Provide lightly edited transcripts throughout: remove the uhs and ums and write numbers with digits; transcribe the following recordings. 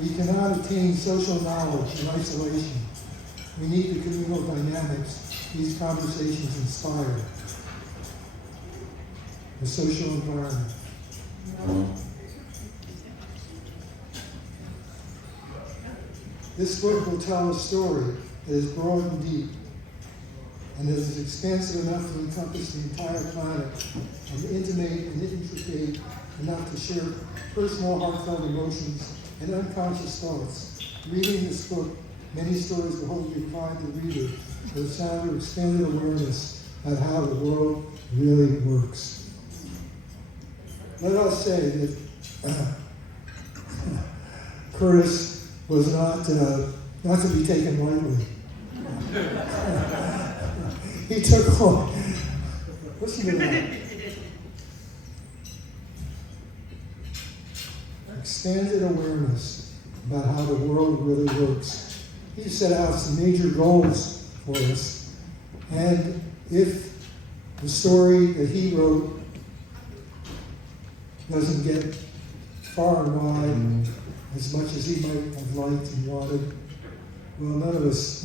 We cannot attain social knowledge in isolation. We need the communal dynamics these conversations inspire. The social environment. This book will tell a story that is broad and deep, and that is expansive enough to encompass the entire planet, and intimate and intricate enough to share personal, heartfelt emotions and unconscious thoughts. Reading this book, many stories will hopefully provide the reader with a sound of expanded awareness of how the world really works. Let us say that Curtis was not to be taken lightly. He took on. Listen to that. Expanded awareness about how the world really works. He set out some major goals for us, and if the story that he wrote doesn't get far and wide as much as he might have liked and wanted, well, none of us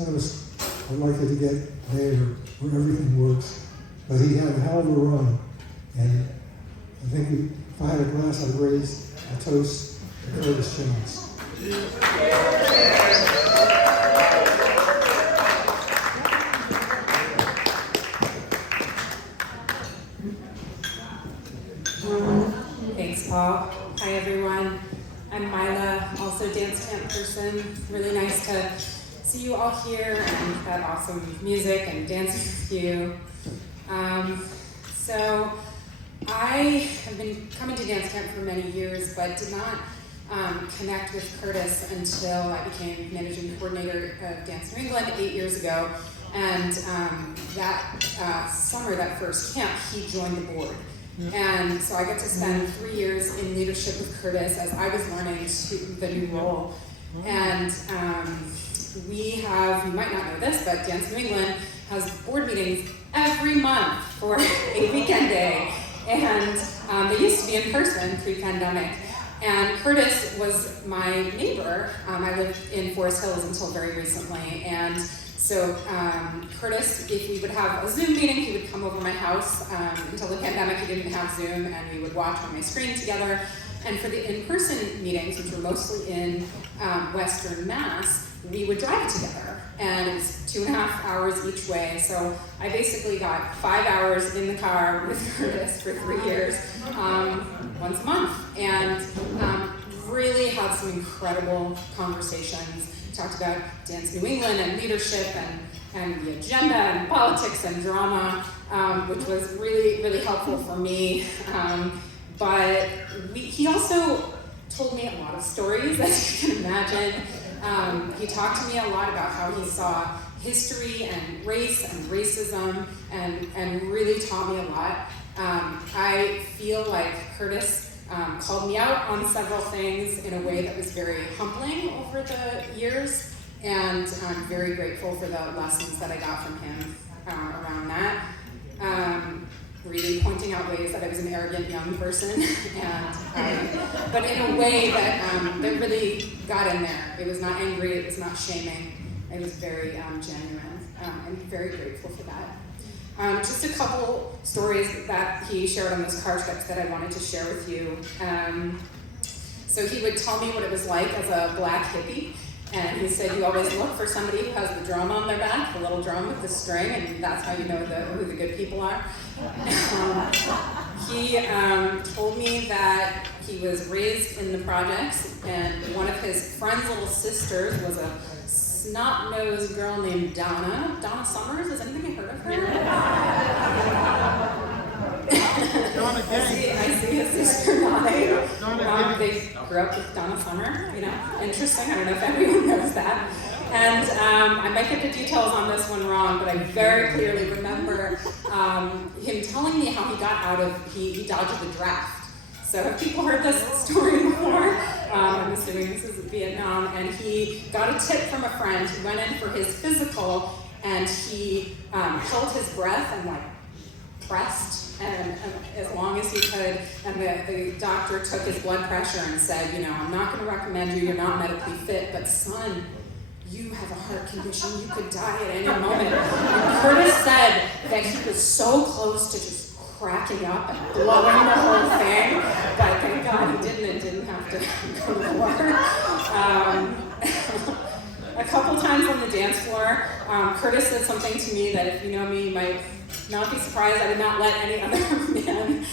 are likely to get there where everything works. But he had a hell of a run, and I think if I had a glass, I'd raise a toast to Curtis Jones. Thanks, Paul. Hi, everyone. I'm Mila, also dance camp person. Really nice to see you all here and that awesome music and dancing with you. So I have been coming to dance camp for many years, but did not connect with Curtis until I became managing coordinator of Dance New England 8 years ago. And that summer, that first camp, he joined the board. And so I got to spend 3 years in leadership with Curtis as I was learning the new role. And we have, you might not know this, but Dance New England has board meetings every month for a weekend day. And they used to be in person pre-pandemic. And Curtis was my neighbor. I lived in Forest Hills until very recently. And so Curtis, if we would have a Zoom meeting, he would come over my house. Until the pandemic, he didn't have Zoom, and we would watch on my screen together. And for the in-person meetings, which were mostly in Western Mass, we would drive together. And it was 2.5 hours each way. So I basically got 5 hours in the car with Curtis for 3 years, once a month. And really had some incredible conversations. Talked about Dance New England and leadership and the agenda and politics and drama, which was really, really helpful for me. But he also told me a lot of stories, as you can imagine. He talked to me a lot about how he saw history and race and racism and really taught me a lot. I feel like Curtis called me out on several things in a way that was very humbling over the years, and I'm very grateful for the lessons that I got from him around that. Really pointing out ways that I was an arrogant young person, but in a way that really got in there. It was not angry, it was not shaming, it was very genuine. I'm very grateful for that. Just a couple stories that he shared on those car trips that I wanted to share with you. So he would tell me what it was like as a black hippie, and he said you always look for somebody who has the drum on their back, the little drum with the string, and that's how you know who the good people are. He told me that he was raised in the projects, and one of his friend's little sisters was a snot-nosed girl named Donna. Donna Summers, has anybody heard of her? I see his sister nodding. They grew up with Donna Summer, interesting. I don't know if everyone knows that. And I might get the details on this one wrong, but I very clearly remember him telling me how he got out of, he dodged the draft. So have people heard this story before? I'm assuming this is Vietnam. And he got a tip from a friend. He went in for his physical, and he held his breath and pressed and as long as he could, and the doctor took his blood pressure and said, you know, I'm not going to recommend you, you're not medically fit, but son, you have a heart condition, you could die at any moment. And Curtis said that he was so close to just cracking up and blowing the whole thing, but thank God he didn't and didn't have to go to war. A couple times on the dance floor, Curtis said something to me that if you know me, you might not be surprised. I would not let any other man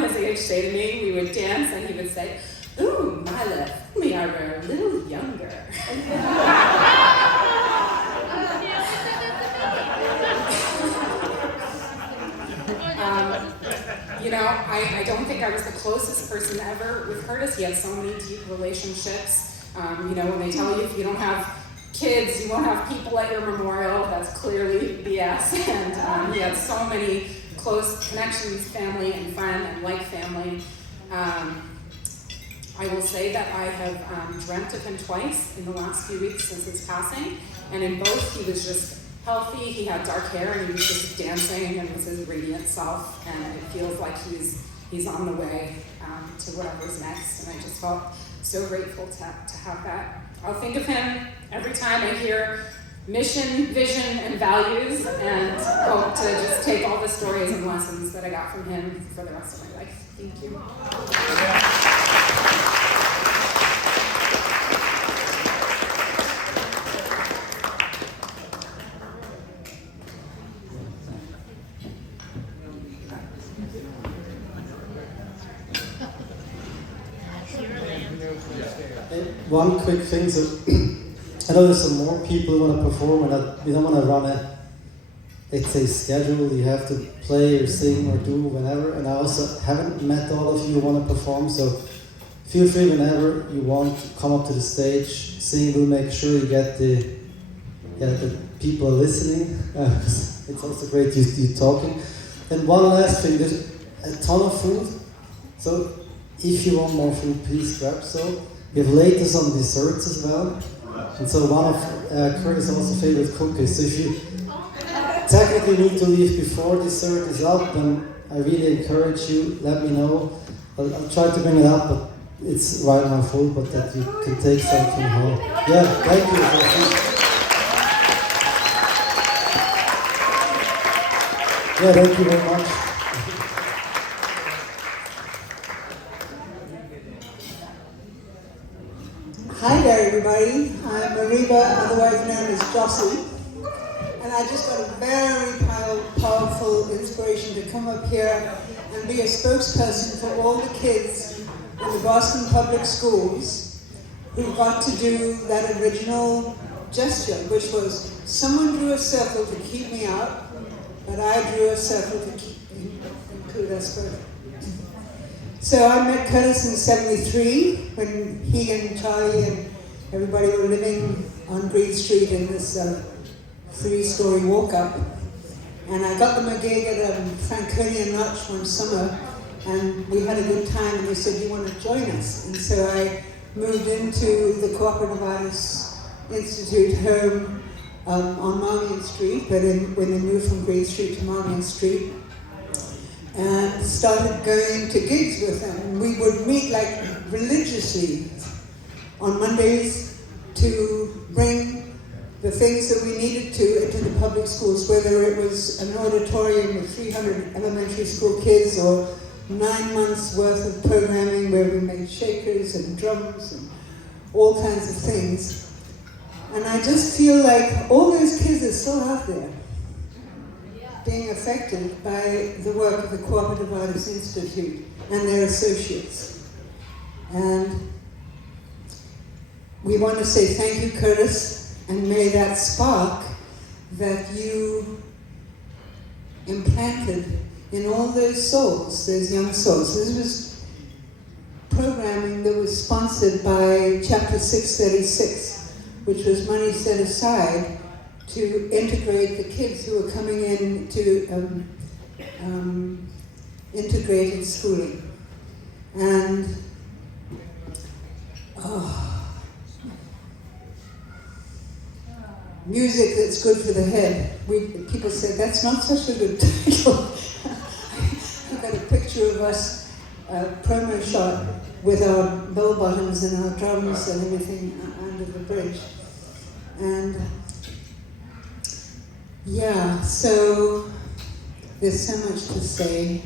his age say to me. We would dance and he would say, "Ooh, Mila, if only I were a little younger." You know, I don't think I was the closest person ever with Curtis. He had so many deep relationships. You know, when they tell you if you don't have kids, you won't have people at your memorial, that's clearly BS. And he had so many close connections, family and friend and like family. I will say that I have dreamt of him twice in the last few weeks since his passing. And in both, he was just healthy, he had dark hair, and he was just dancing and was his radiant self. And it feels like he's on the way to whatever's next. And I just felt so grateful to have that. I'll think of him every time I hear mission, vision, and values, and hope to just take all the stories and lessons that I got from him for the rest of my life. Thank you. One quick thing, so I know there's some more people who want to perform, and we don't want to run a, let's say, schedule. You have to play or sing or do whenever. And I also haven't met all of you who want to perform, so feel free whenever you want to come up to the stage, sing. We'll make sure you get the people are listening. It's also great you talking. And one last thing, there's a ton of food, so if you want more food, please grab some. We have latest on desserts as well. And so one of Curtis' also favorite cookies. So if you technically need to leave before dessert is up, then I really encourage you, let me know. I'll try to bring it up, but it's right now full, but that you can take something home. Yeah, thank you. Yeah, thank you very much. Hi there, everybody. I'm Mariba, otherwise known as Jossie, and I just got a very powerful inspiration to come up here and be a spokesperson for all the kids in the Boston Public Schools who got to do that original gesture, which was someone drew a circle to keep me out, but I drew a circle to include us both. So I met Curtis in '73 when he and Charlie and everybody were living on Green Street in this 3-story walk-up. And I got them a gig at Franconia Notch one summer, and we had a good time, and they said, "You want to join us?" And so I moved into the Cooperative Artists Institute home on Marmion Street, but when they moved from Green Street to Marmion Street, and started going to gigs with them. We would meet like religiously on Mondays to bring the things that we needed to into the public schools, whether it was an auditorium with 300 elementary school kids or 9 months worth of programming where we made shakers and drums and all kinds of things. And I just feel like all those kids are still out there, being affected by the work of the Cooperative Artists Institute and their associates. And we want to say thank you, Curtis, and may that spark that you implanted in all those souls, those young souls. This was programming that was sponsored by Chapter 636, which was money set aside to integrate the kids who were coming in to integrated schooling. And music that's good for the head. People said, that's not such a good title. picture of us, promo shot with our bell bottoms and our drums and everything under the bridge. And yeah, so there's so much to say.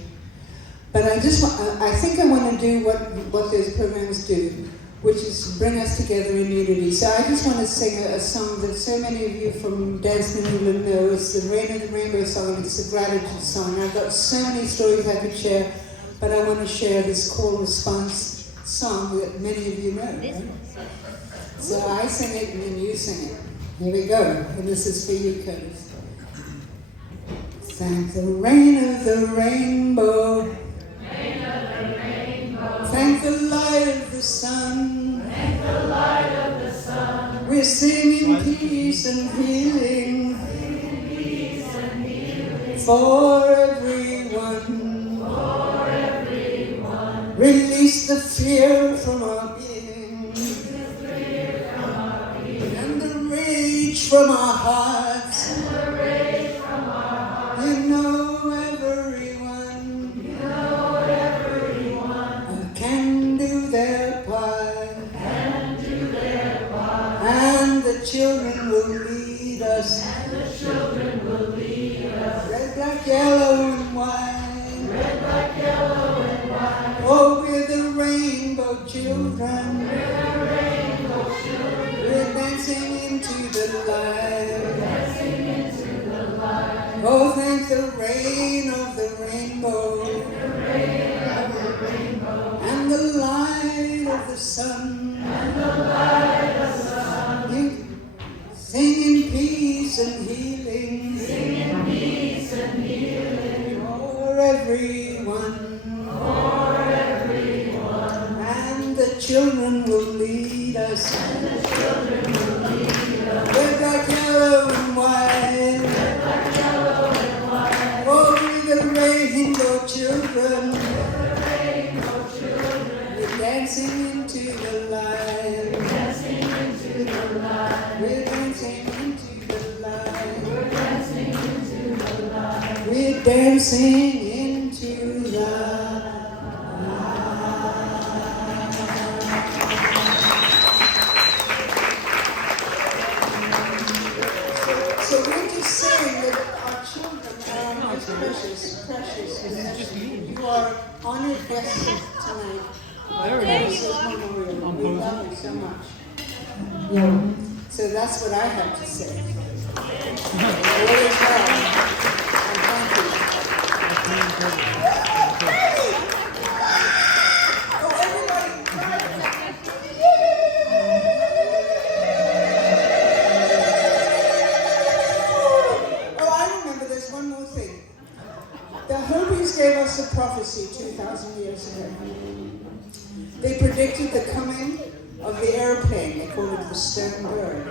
But I think I want to do what those programs do, which is bring us together in unity. So I just want to sing a song that so many of you from Dance New England know. It's the Rain of the Rainbow song. It's a gratitude song. I've got so many stories I could share, but I want to share this call response song that many of you know. Right? So I sing it and then you sing it. Here we go. And this is for you, Curtis. Thank the rain of the rainbow. Thank the light of the sun. Thank the light of the sun. We're singing peace and healing. For everyone. For everyone. Release the fear from our being. And the rage from our hearts. You know everyone. Can do their part. And the children will lead us. Red, black, yellow, and white. Oh, we're the rainbow children. We're dancing into the light. Oh, thank the rain of the rainbow. And the light of the sun. You sing in peace and healing. For everyone. And the children will lead us. Red, black, yellow, and white. Oh, we're the rainbow children. We're dancing into the light. We're dancing into the light. We're dancing into the light. We're dancing into the light. So we're just saying that our children are our most precious, precious. You are honored guests tonight. This is memorial. We love you so much. Yeah. So that's what I have to say. All is well. And thank you. Oh, everybody. Oh, I remember there's one more thing. The Hopis gave us a prophecy 2,000 years ago. They predicted the coming of the airplane. They called it the stone bird.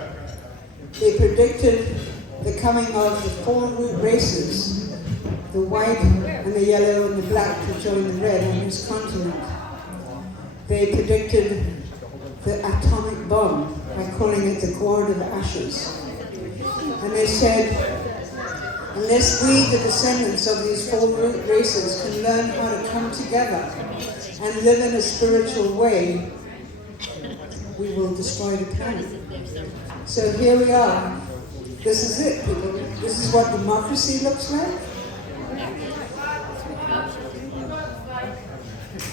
They predicted the coming of the 4 root races, the white and the yellow and the black to join the red on this continent. They predicted the atomic bomb by calling it the gourd of ashes. And they said, unless we, the descendants of these 4 root races, can learn how to come together and live in a spiritual way, we will destroy the planet. So here we are. This is it, people. This is what democracy looks like.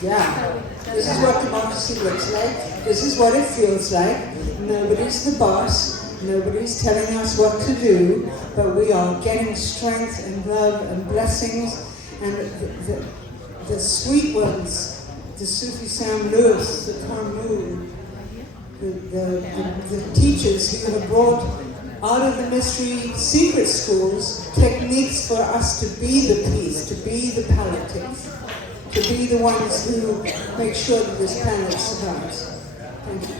Yeah. This is what democracy looks like. This is what it feels like. Nobody's the boss. Nobody's telling us what to do, but we are getting strength and love and blessings, and the sweet ones, the Sufi Sam Lewis, the Karmu, the teachers who have brought out of the mystery secret schools techniques for us to be the peace, to be the politics, to be the ones who make sure that this planet survives. Thank you.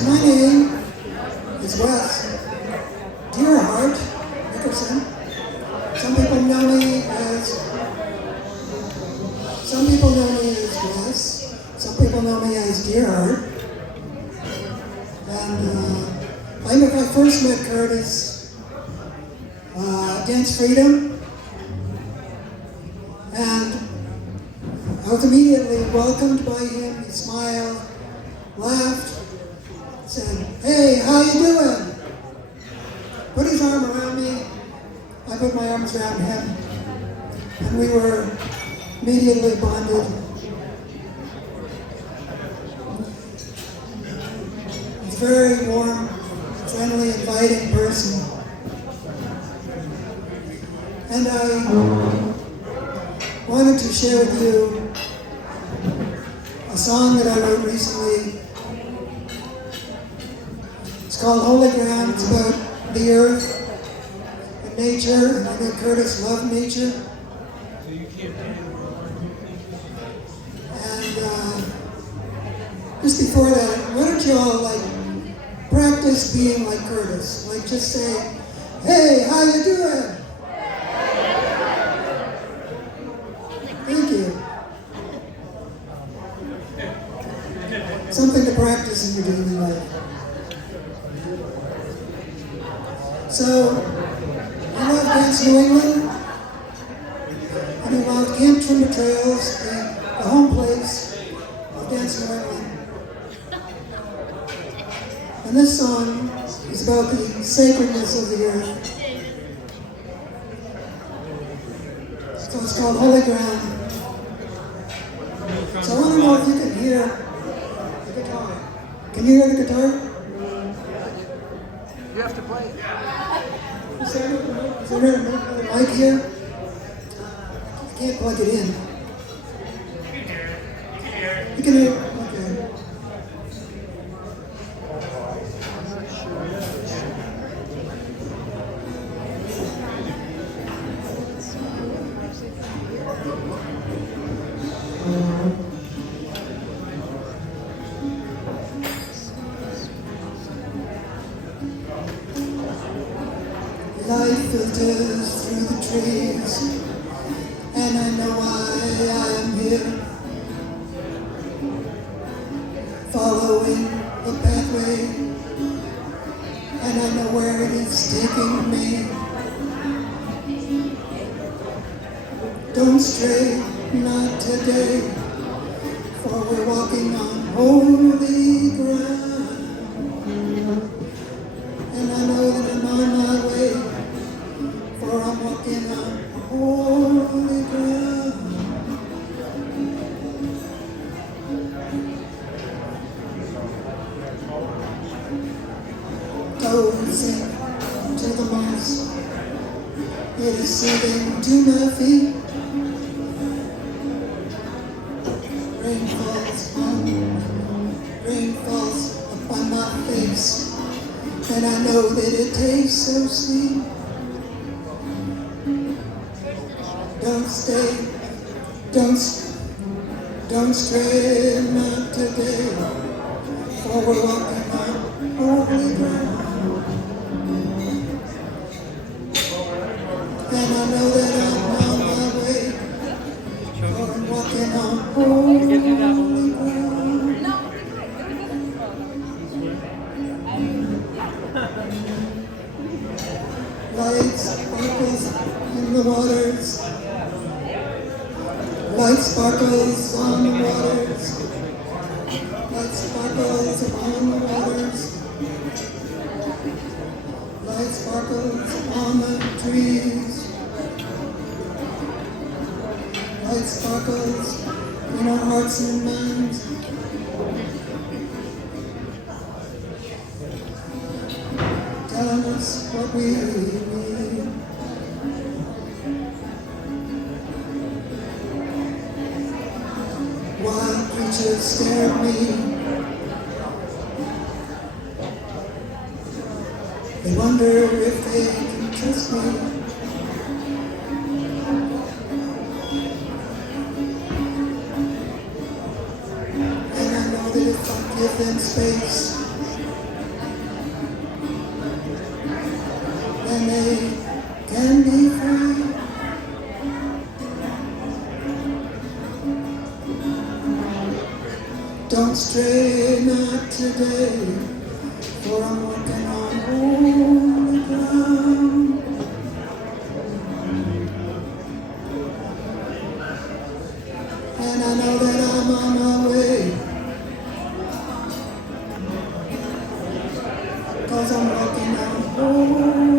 So my name is Wes Deerhart Nickerson. Some people know me as Wes. Some people know me as Deerhart. And I first met Curtis Dance Freedom, and I was immediately welcomed by him. He smiled, laughed, said, "Hey, how you doing?" Put his arm around me. I put my arms around him, and we were immediately bonded. He's a very warm, friendly, inviting person. And I wanted to share with you a song that I wrote recently. It's called Holy Ground. It's about the earth and nature, and I know Curtis loved nature. And just before that, why don't you all practice being like Curtis? Just say, "Hey, how you doing?" Thank you. Something to practice in your daily life. So, I love Dance New England, and I love Camp Trimber Trails, the home place of Dance New England. And this song is about the sacredness of the earth. So it's called Holy Ground. So I want to know if you can hear the guitar. Can you hear the guitar? You have to play it. Is there a mic here? I can't plug it in. You can hear it. Okay. Light filters through the trees, and I know why I am here, following the pathway, and I know where it is taking me. Don't stray, not today, for we're walking on holy ground, and I know that I'm on my way, for I'm walking on holy ground. Cozy to the moss, it is soothing to my feet. Rain falls upon my face, and I know that it tastes so sweet. Don't stay, don't stray, not today, for we're walking on holy ground. And I know that I'm on my way, for I'm walking on holy ground. Light sparkles in the waters. Light sparkles on the waters. Light sparkles on the waters. Light sparkles on the trees. Light sparkles in our hearts and minds. Telling us what we need. Wild creatures stare at me. They wonder if they can trust me. And I know that if I give them space, make can be free. Don't stray not today, for I'm walking on holy ground. And I know that I'm on my way, 'cause I'm walking on holy ground.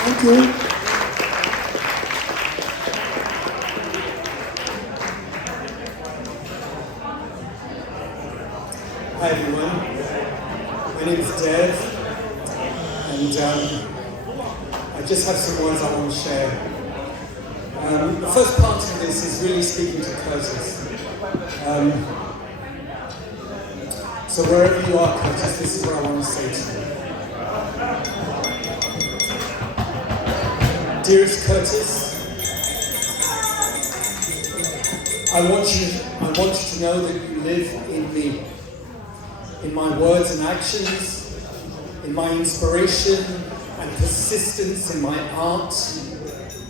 Thank you. Hi everyone, my name is Dev, and I just have some words I want to share. The first part of this is really speaking to Curtis. So wherever you are, Curtis, this is what I want to say to you. Dearest Curtis, I want you to know that you live in me. In my words and actions, in my inspiration and persistence in my art,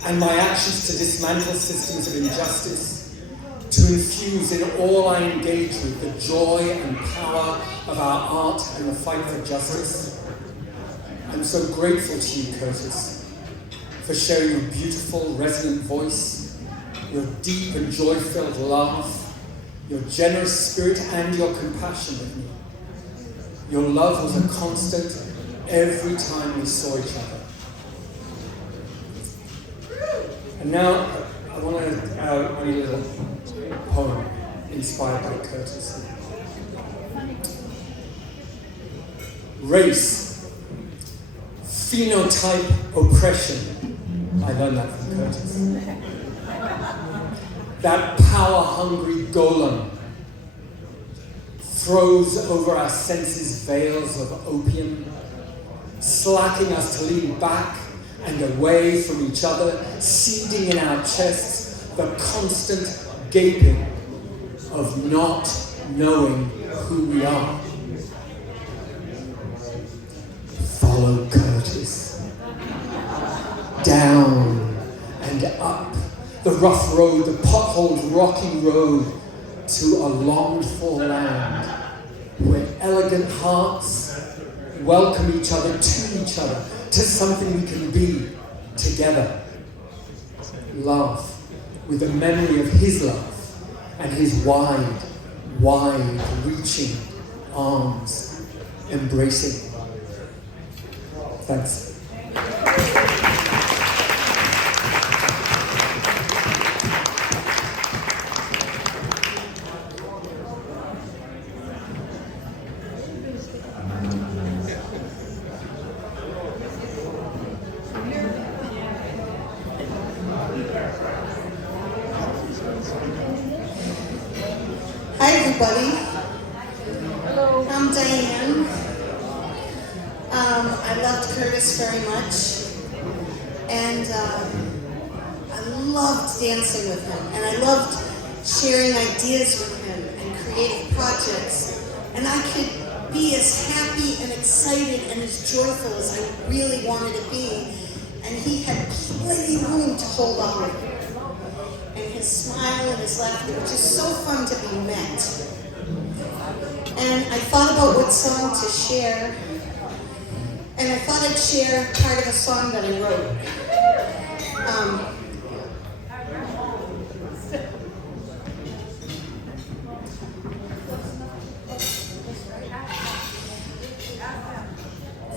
and my actions to dismantle systems of injustice, to infuse in all I engage with the joy and power of our art and the fight for justice. I'm so grateful to you, Curtis, for sharing your beautiful, resonant voice, your deep and joy-filled laugh, your generous spirit and your compassion with me. Your love was a constant every time we saw each other. And now I want to read a little poem inspired by Curtis. Race, phenotype oppression. I learned that from Curtis. That power-hungry golem throws over our senses veils of opium, slacking us to lean back and away from each other, seeding in our chests the constant gaping of not knowing who we are. Follow Curtis. Down and up the rough road, the potholed rocky road, to a longed-for land where elegant hearts welcome each other, to something we can be together. Love with the memory of his love and his wide, wide-reaching arms embracing. Thanks. Hi everybody. Hello. I'm Diane. I loved Curtis very much, and I loved dancing with him, and I loved sharing ideas with him and creating projects, and I could be as happy and excited and as joyful as I really wanted to be, and he had plenty of room to hold on with. And his smile and his laughter were just so fun to be met. And I thought about what song to share, and I thought I'd share part of a song that I wrote.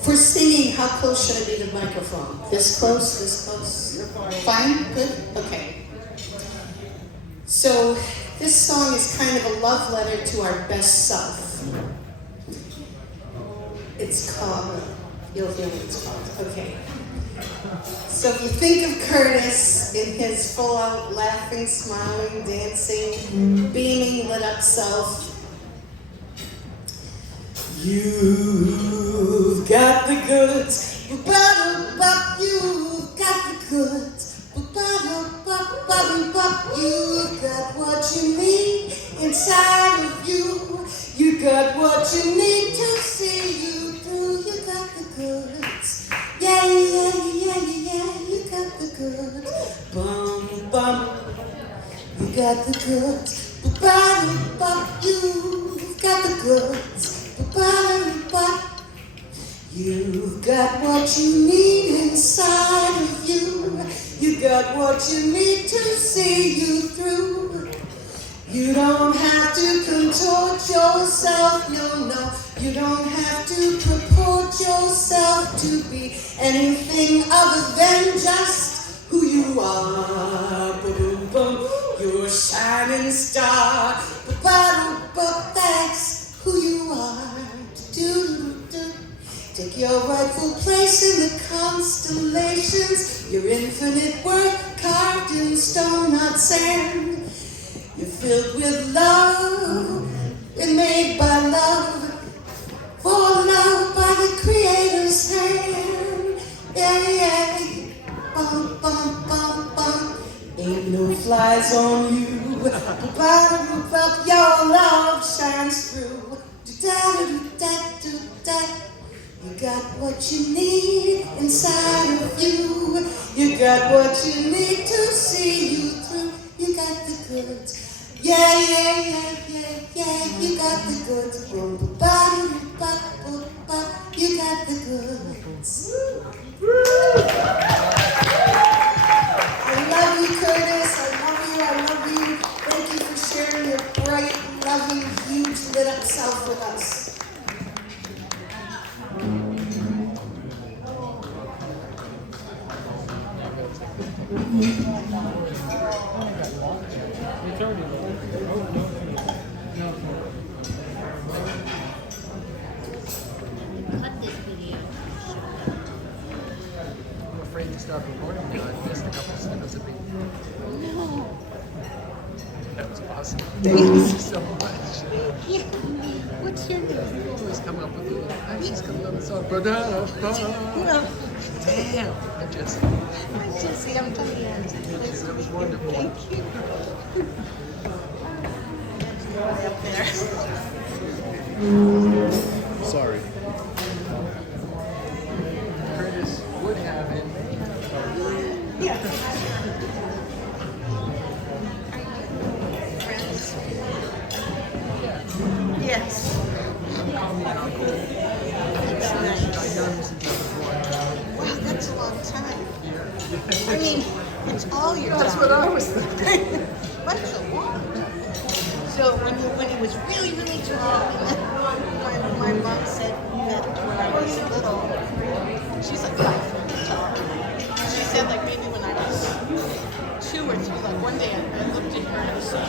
For singing, how close should I be to the microphone? This close, this close? Fine? Good? Okay. So this song is kind of a love letter to our best self. It's called, you'll hear what it's called, okay. So if you think of Curtis in his full out laughing, smiling, dancing, beaming, lit up self, You've got the goods, ba-ba-da-bop, you've got the goods, ba-ba-da-bop, you've got what you need inside of you. You got what you need to see you through. You got the goods, yeah, yeah, yeah, yeah, you got the goods, bum, bum. You got the goods, ba-ba-da-bop, you've got the goods, ba-ba-da-bop. You've got what you need inside of you. You got what you need to see you through. You don't have to contort yourself, no, no. You don't have to purport yourself to be anything other than just who you are. Boom, boom, you're a shining star. Ba-ba-da-ba, that's who you are. Do-do-do. Take your rightful place in the constellations. Your infinite worth carved in stone, not sand. You're filled with love, and made by love, for love by the Creator's hand. Yeah, yeah, bum, bum, bum, bum. Ain't no flies on you. Ba-ba-da-ba-ba, your love shines through. Da-da-da-da-da-da. You got what you need inside of you. You got what you need to see you through. You got the goods. Yeah, yeah, yeah, yeah, yeah. You got the goods. Boom, boom, ba, ba, boom, ba. You got the goods. I love you, Curtis. I love you. I love you. Thank you for sharing your bright, loving, huge, lit up self with us. I'm afraid to start recording now. I missed a couple seconds of being. No. That was awesome. Thank you so much. Yeah. What's your name? Always coming up with the little. She's coming on the song. Damn. I'm Jesse. Hi, Jesse. I'm Diane. That was wonderful. Thank you. Way up there. Sorry. Curtis would have it. Yeah. Friends? Yes. Call me an uncle. That's nice. I know him since I was born. Wow, that's a long time. Yeah. I mean, it's all your That's time. what I was thinking. That's a long time. So when he was really, really tall, my mom said that when I was little, she's like 5 foot tall. She said like maybe when I was 2 or 3, like one day I looked at her and I said,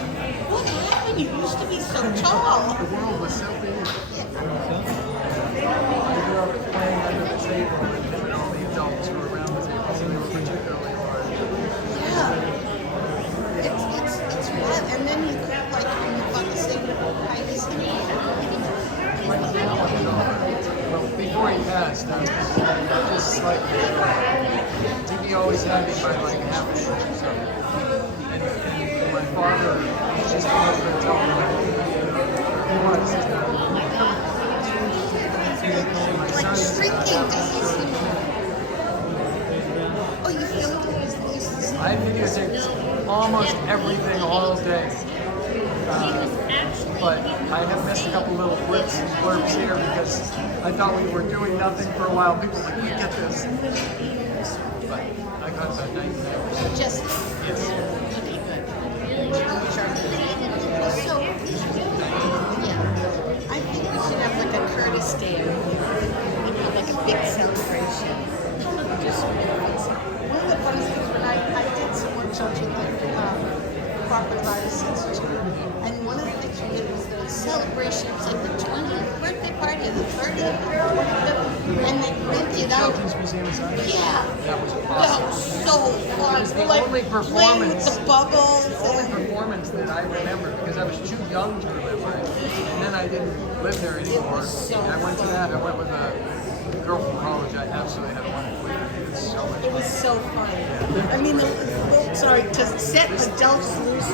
"What happened? You used to be so tall." The world was so big. Yeah. I grew up playing under the table and all the adults who were around the table, so they were particularly hard. Yeah. It's rad. And then you could like when you bought the same privacy. Well, before he passed, I was just slightly. Dickie always had me by like half an inch or so. And my father just came over and told me he was. My Like son shrinking. Oh, you feel it? I videotaped almost everything all day. But I have missed a couple little blips and blurbs here because I thought we were doing nothing for a while. People were like, we get this. But I got about 99%. Just Yes. okay, good. So, yeah, I think we should have like a Curtis Day, like a big celebration. Just one of the funny things when I did some workshops with corporate artisans too. And one of the things we did was the celebration. It was like the 20th birthday party, or the 30th, 25th, and they rented out. Children's Museum of Science. Yeah, That was that awesome. was so fun. It was the We're like only playing with performance. the bubbles. The only And performance that I remember because I was too young to remember it, and then I didn't live there anymore. was so I went to fun. that. I went with a girl from college. I absolutely had a wonderful time. It was so much it fun. was so fun. I mean, to set adults loose